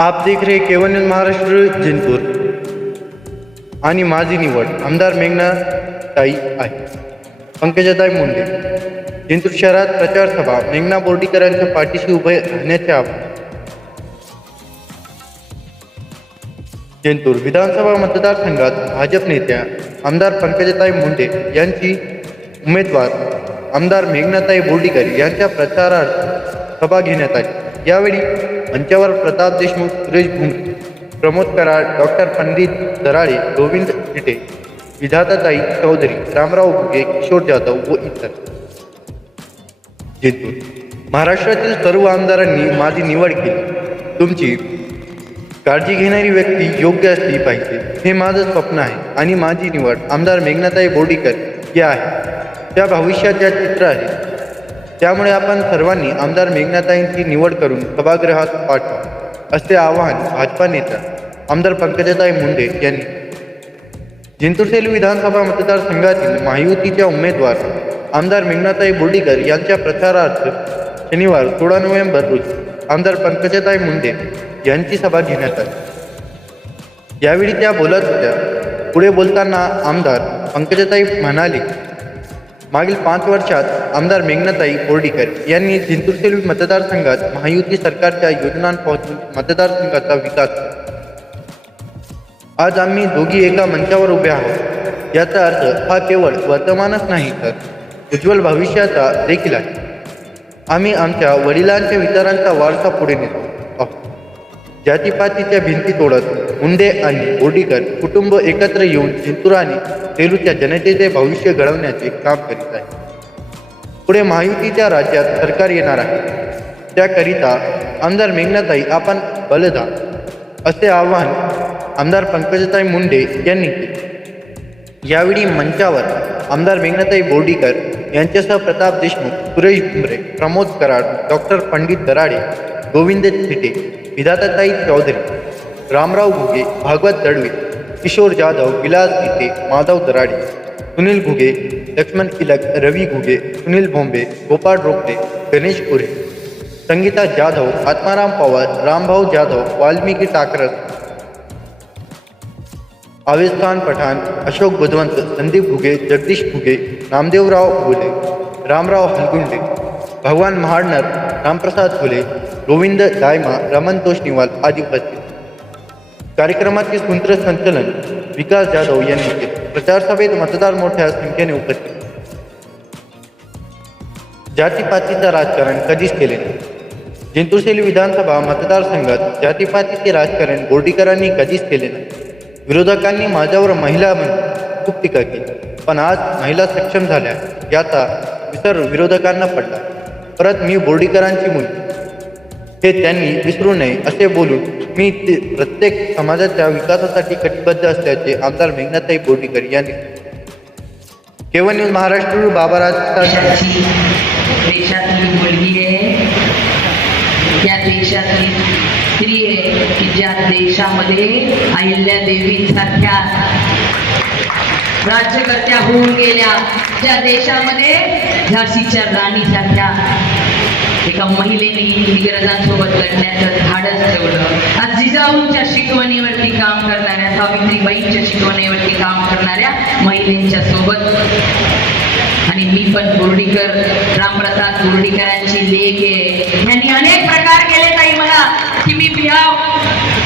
आप देख रहे केवन महाराष्ट्र जिंतूर आणि माझी निवड आमदार मेघना ताई आहे. पंकजाताई मुंडे. जिंतूर शहरात प्रचार सभा मेघना बोर्डीकरांच्या पाठीशी उभे राहण्याचे आवाहन जिंतूर विधानसभा मतदारसंघात भाजप नेत्या आमदार पंकजाताई मुंडे यांची उमेदवार आमदार मेघनाताई बोर्डीकर यांच्या प्रचारार्थ सभा घेण्यात आली. यावेळी मंचावर प्रताप देशमुख सुरेश भुंगे प्रमोद कराड डॉक्टर पंडित दराळे गोविंद चिटे विधाताताई चौधरी रामराव भुगे किशोर जाधव व इतर. जिंतूर. महाराष्ट्रातील सर्व आमदारांनी माझी निवड केली. तुमची काळजी घेणारी व्यक्ती योग्य असली पाहिजे हे माझं स्वप्न आहे आणि माझी निवड आमदार मेघनाताई बोर्डीकर या आहे. त्या भविष्याच्या चित्र आहे. त्यामुळे आपण सर्वांनी आमदार मेघनाताईंची निवड करून सभागृहात पाठवा. असे आवाहन भाजपा नेत्या आमदार पंकजाताई मुंडे यांनी जिंतूरसेल विधानसभा मतदारसंघातील महायुतीच्या उमेदवार आमदार मेघनाताई बोर्डीकर यांच्या प्रचारार्थ शनिवार सोळा नोव्हेंबर रोजी आमदार पंकजाताई मुंडे यांची सभा घेण्यात आली. यावेळी त्या बोलत होत्या. पुढे बोलताना आमदार पंकजाताई म्हणाले मागील पाच वर्षात आमदार मेघनाताई बोर्डीकर यांनी जिंतूर सेलू मतदारसंघात महायुती सरकारच्या योजनांपासून मतदारसंघाचा विकास आज आम्ही दोघी एका मंचावर उभे आहोत. याचा अर्थ हा केवळ वर्तमानच नाही तर उज्ज्वल भविष्याचा देखील आहे. आम्ही आमच्या वडिलांच्या विचारांचा वारसा पुढे नेतो. आहोत जातीपातीच्या भिंती तोडत मुंडे आणि बोर्डीकर कुटुंब एकत्र येऊन जिंतूर सेलूच्या जनतेचे भविष्य घडवण्याचे काम करीत आहे. पुढे महायुतीच्या राज्यात सरकार येणार आहे. त्याकरिता आमदार मेघनाताई आपण बलदा असे आवाहन आमदार पंकजताई मुंडे यांनी केले. यावेळी मंचावर आमदार मेघनाताई बोर्डीकर यांच्यासह प्रताप देशमुख सुरेश भुमरे प्रमोद कराड डॉक्टर पंडित दराडे गोविंद थिटे विधाताताई चौधरी रामराव घुगे भागवत दळवे किशोर जाधव विलास गीते माधव दराडे सुनील घुगे लक्ष्मण तिलक रवि घुगे सुनील भोंबे गोपाळ रोपटे गणेश पुरे संगीता जाधव आत्माराम पवार रामभाऊ जाधव वाल्मिकी टाकरस आवेज खान पठाण अशोक बुधवंत संदीप घुगे जगदीश घुगे नामदेवराव घुले रामराव हलगुंडे भगवान महाडनर रामप्रसाद फुले, गोविंद दायमा, रमन तोष्णीवाल आदी उपस्थित. कार्यक्रमाचे सूत्रसंचलन विकास जाधव यांनी केले. प्रचार सभेत मतदार मोठ्या संख्येने उपस्थित. जातीपातीचं राजकारण कधीच केले नाही. जिंतूर सेलू विधानसभा मतदारसंघात जातीपातीचे राजकारण बोर्डीकरांनी कधीच केले नाही. विरोधकांनी माझ्यावर महिला म्हणून खूप टीका केली. पण आज महिला सक्षम झाल्या, याचा विसर विरोधकांना पडला. परत मी बोर्डीकरांची मुलगी. हे त्यांनी विसरू नये असे बोलून मी ते प्रत्येक समाजाच्या विकासासाठी कटिबद्ध असल्याचे आमदार मेघनाथाई बोर्डीकर यांनी केवळ न्यूज महाराष्ट्र बाबाराज मुलगी आहे. त्या स्त्री आहे की ज्या देशामध्ये अहिल्या देवीसारख्या राज्यकर्त्या होऊन गेल्या. ज्या देशामध्ये झाशीच्या राणीसारख्या एका महिलेने इंग्रजांसोबत लढण्याचं धाडस ठेवलं. आज जिजाऊंच्या शिकवणीवरती काम करणाऱ्या सावित्रीबाईंच्या शिकवणीवरती काम करणाऱ्या महिलेंच्या सोबत. आणि मी पण बोर्डीकर रामप्रसाद बोर्डीकरांची लेख आहे. यांनी अनेक प्रकार केले ताई मला. की मी भिहाव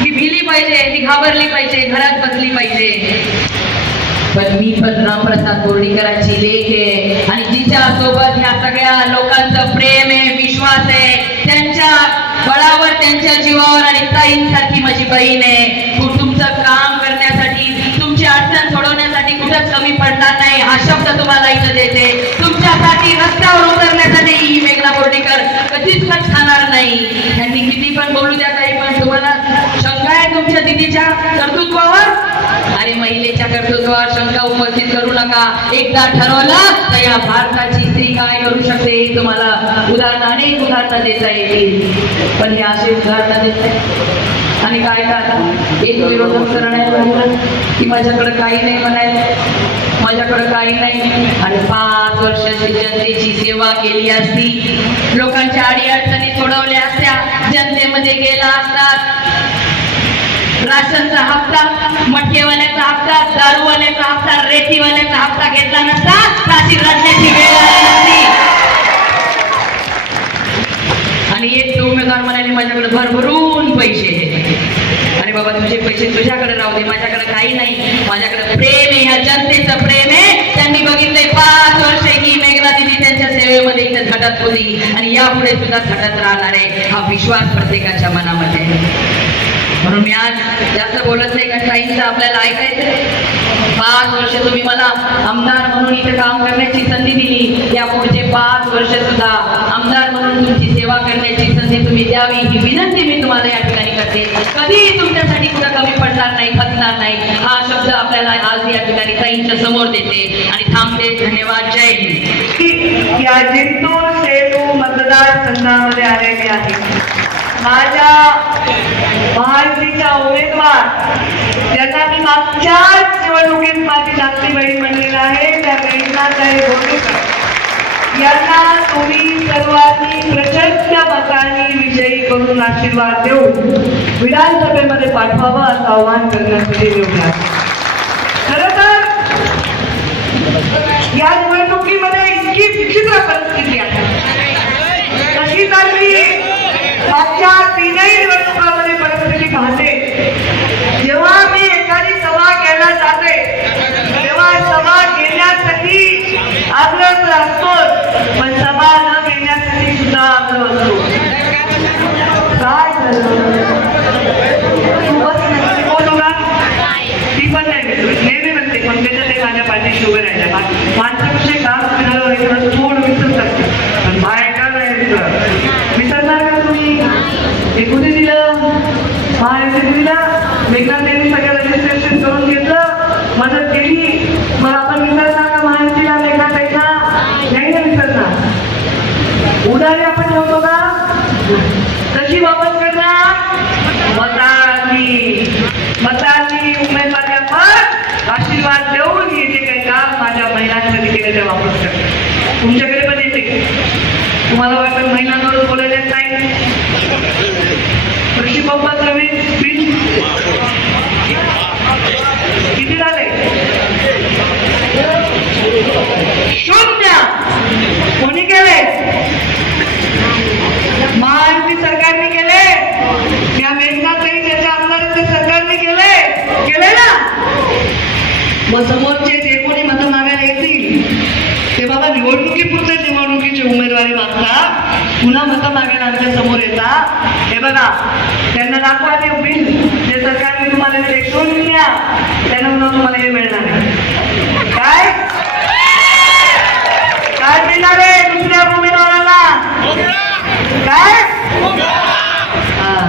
मी भिली पाहिजे मी घाबरली पाहिजे घरात बसली पाहिजे. पण मी पण रामप्रसाद बोर्डीकरांची लेख आहे. आणि तिच्या सोबत ह्या सगळ्या लोकांचं प्रेम आहे विश्वास आहे त्यांच्या बळावर त्यांच्या जीवावर आणि ताईंसारखी माझी बहीण आहे. कुटुंबचं काम करण्यासाठी तुमची अडचण सोडवण्यासाठी कुठंच कमी पडणार नाही हा शब्द तुम्हाला इथं देते. तुमच्यासाठी रस्त्यावर उतरण्यासाठी ही मेघना बोर्डीकर कधीच कच खाणार नाही. त्यांनी किती पण बोलू द्या काही पण तुम्हाला शंका आहे तुमच्या दिदीच्या कर्तृत्वावर? आणि महिलेच्या कर्तृत्वावर शंका उपस्थित करू नका. एकदा ठरवलं तर या भारताची स्त्री काय करू शकते? तुम्हाला उदाहरणं अनेक उदाहरणं देता येतील. पण हे असे उदाहरणं देत आणि काय का एक विरोधक करण्यात की माझ्याकडे काही नाही म्हणायचं. माझ्याकडे काही नाही. आणि पाच वर्षाची जनतेची सेवा केली असती. लोकांच्या अडी अडचणी सोडवल्या असत्या. जनतेमध्ये गेला असतात राशनचा हप्ता मटकेवाल्याचा हप्ता दारूवाल्याचा हप्ता रेतीवाल्याचा हप्ता घेतला नसता तर अशी वेळ आली आणि एक उमेदवार म्हणाले माझ्याकडे भरभरून पैसे अरे बाबा तुझे पैसे तुझ्याकडे राहू दे माझ्याकडे काही नाही. माझ्याकडे प्रेम आहे ह्या जनतेचं प्रेम आहे. त्यांनी बघितलंय पाच वर्ष ही मेघना दिदी त्यांच्या सेवेमध्ये इथे झटत होती. आणि यापुढे सुद्धा झटत राहणार आहे हा विश्वास प्रत्येकाच्या मनामध्ये म्हणून मी आज जास्त बोलत नाही कारण काहींचं आपल्याला ऐकायचं पाच वर्ष तुम्ही मला आमदार म्हणून इथे काम करण्याची संधी दिली. या पुढचे पाच वर्ष सुद्धा आमदार म्हणून तुमची सेवा करण्याची संधी तुम्ही द्यावी ही विनंती मी तुम्हाला या ठिकाणी करते. कधीही तुमच्यासाठी कुठं कमी पडणार नाही खचणार नाही हा शब्द आपल्याला आज या ठिकाणी ताईंच्या समोर देते. आणि थांबते धन्यवाद. जय हिंद. या जिंतूर सेलू मतदारसंघामध्ये आलेले आहे. माझ्या महायुतीच्या उमेदवार ज्यांना मी मागच्याच निवडणुकीत माझी धाकटी बहीण म्हणलेलं आहे त्या मेघनाताई यांना तुम्ही सर्वांनी प्रचंड मतांनी विजयी करून आशीर्वाद देऊन विधानसभेमध्ये पाठवावं असं आवाहन करण्यासाठी निवडला खरं तर या निवडणुकीमध्ये इतकी विचित्र परिस्थिती आहे. तशी तर मी मागच्या तीनही निवडणुकामध्ये परिस्थिती पाहते जेव्हा मी एखादी सभा घ्यायला जाते तेव्हा सभा घेण्यासाठी आग्रह तर असतोच पण सभा न घेण्यासाठी सुद्धा आग्रह असतो काय झालं तू बस ना, बोलू का ती पण नाही विसरत. नेहमी म्हणते पंकजा ते माझ्या पाठीशी उभे राहिल्या मा- माणसाविषयी काम झालं वगैरे थोडं थोडं विसरतात पण बायका विसरणार का तुम्ही? हे कुठे दिलं. महायुती दिलं मेघना त्यांनी सगळं रजिस्ट्रेशन करून घेतलं. मदत केली. मग आपण विसरणार का महाराष्ट्रीला मेघनाथ ताईला नाही ना विसरणार. उदारी आपण ठेवतो का? कशी वापस करणार? मताली मताली उमेदवाराच्या पण आशीर्वाद देऊन हे जे काही काम माझ्या महिलांसाठी केलं ते वापस करते तुमच्याकडे पण येते. तुम्हाला वाटतं बघा त्यांना दाखवा ते बिल. जे सरकारने तुम्हाला दिले शून्य त्यानंतर तुम्हाला हे मिळणार काय? काय मिळणार आहे दुसऱ्या उमेदवाराला? काय?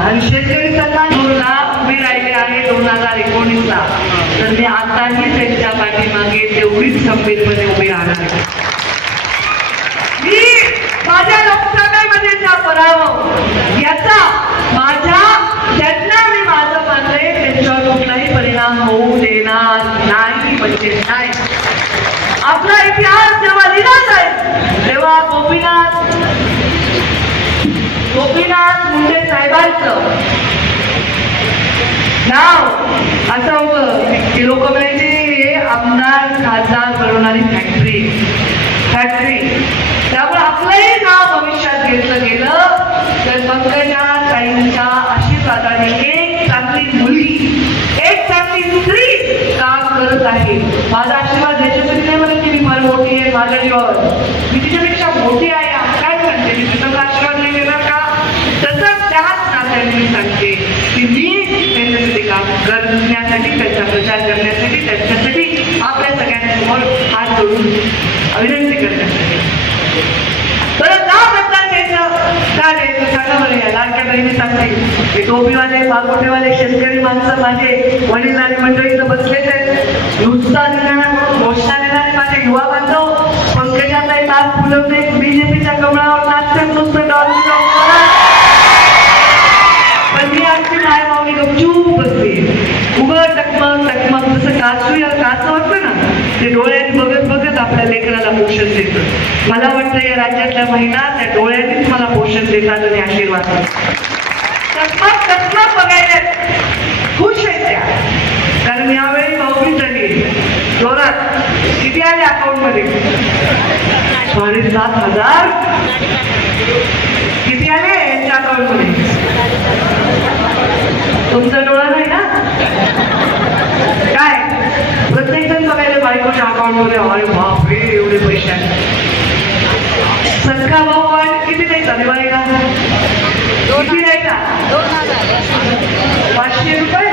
आणि शेतकरी सन्मान योजना उभी राहिली आहे दोन हजार एकोणीसला. तर मी आताही त्यांच्या पाठीमागे तेवढीच खंबीरपणे उभी राहणार आहे. मी? माझ्या लोकसभेमध्येचा पराभव याचा माझ्या त्यांना मी माझं मानलंय त्यांच्यावर कुठलाही परिणाम होऊ देणार नाही म्हणजे नाही. आपला इतिहास जेव्हा लिहिला जाईल तेव्हा गोपीनाथ आहे. माझा आशीर्वाद याच्यासाठी नाही म्हणत की मी फार मोठी आहे. माझ्या जीवावर मी तिच्यापेक्षा मोठी आहे. काय म्हणते मी तुझा आशीर्वाद नाही देणार का? तसंच त्याच नात्याने मी सांगते की मी त्यांच्यासाठी काम करण्यासाठी त्यांचा प्रचार करण्यासाठी त्यांच्यासाठी आपल्या सगळ्यांसमोर हात जोडून अभिनंदन लाडक्या बहिणी हे टोपीवाले पाकोटेवाले शेतकरी माणसं माझे वडील आणि मंडळी इथं बसलेच आहेत नुसता देणारा घोषणा देणारे माझे युवा बांधव पंकजांना एक आज फुलवते बीजेपीच्या कमळावर नाचते नुसतं डॉलर पण मी आमची माय माऊली गपचूप बसते उघड टकमक टकमक जसं कासू या कासं वाटतं ना ते डोळ्याने बघत बघत आपल्या लेकराला मोशन देतं मला वाटतं या राज्यातल्या महिला त्या डोळ्यानेच मला पोषण देतात आणि आशीर्वाद देतात. बघायला खुश आहेत कारण यावेळी भाऊबीज झाली जोरात किती आले अकाउंटमध्ये साडेसात हजार. किती आले यांच्या अकाउंटमध्ये तुमचा डोळा नाही ना? काय? प्रत्येक जण बघायला बायकोच्या अकाउंटमध्ये अरे बापरे एवढे पैसे आले सख्खा भाऊ आणि किती द्यायचा दिवाळीला? किती द्यायचा? पाचशे रुपये?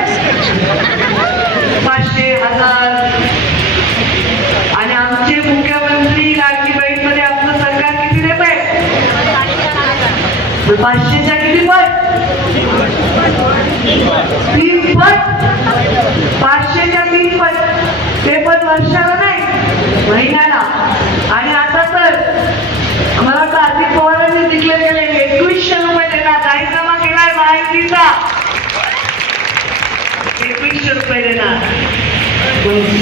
पाचशे हजार. आणि आमचे मुख्यमंत्री लाडकी बहीणमध्ये आपलं सरकार किती देत आहे पाचशेच्या किती पट? तीन पट. पाचशेच्या तीन पट. ते पण वर्षाला नाही महिन्याला एकवीसशे रुपये देणार चांगले